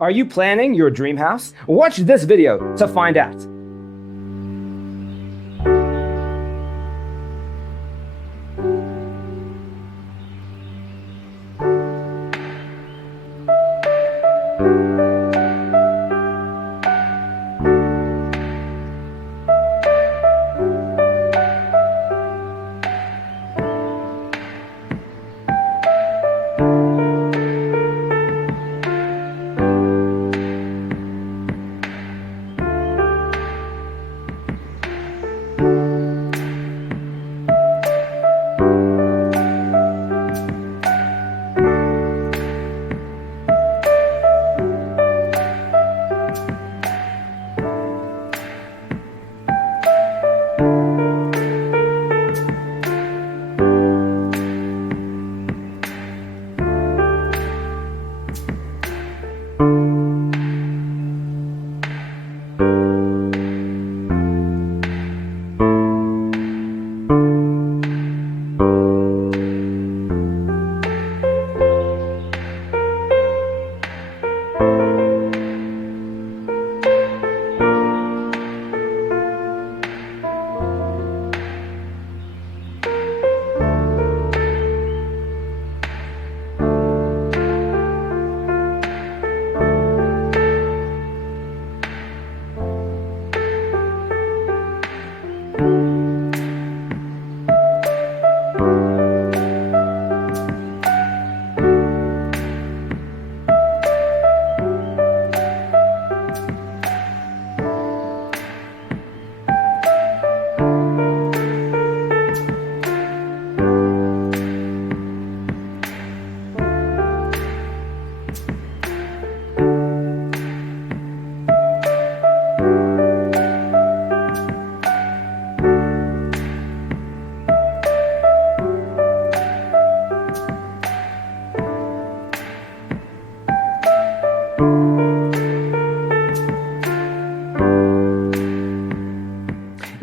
Are you planning your dream house? Watch this video to find out.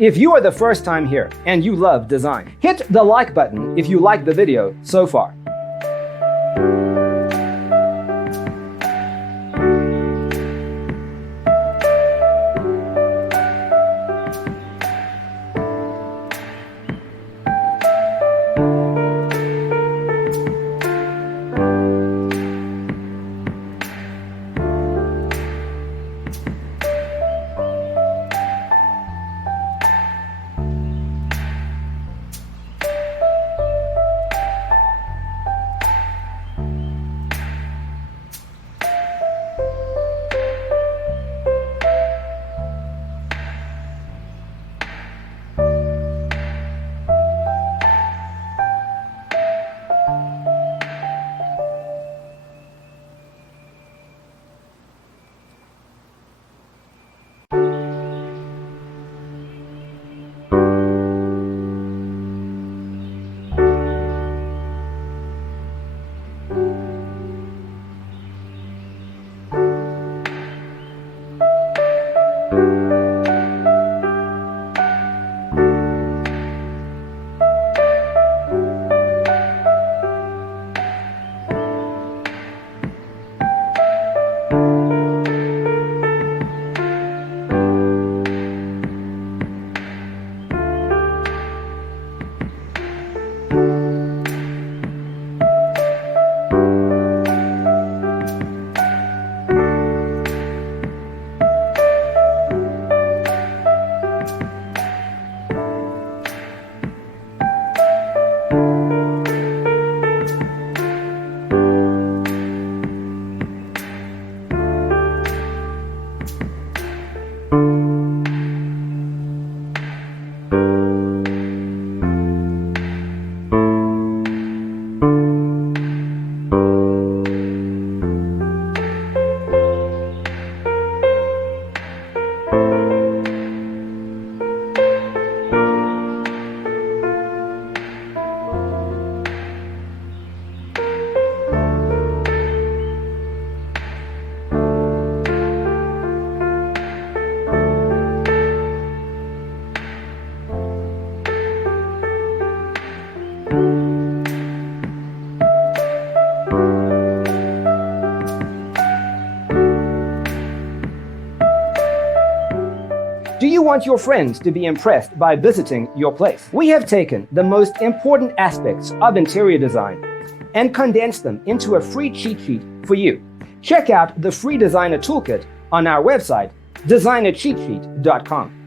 If you are the first time here and you love design, hit the like button if you like the video so far. Do you want your friends to be impressed by visiting your place? We have taken the most important aspects of interior design and condensed them into a free cheat sheet for you. Check out the free designer toolkit on our website, designercheatsheet.com.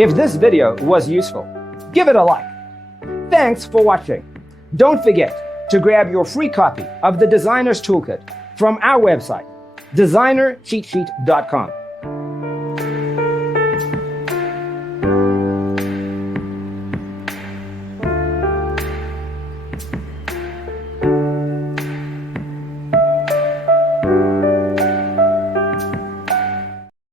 If this video was useful, give it a like. Thanks for watching. Don't forget to grab your free copy of the Designer's Toolkit from our website, designercheatsheet.com.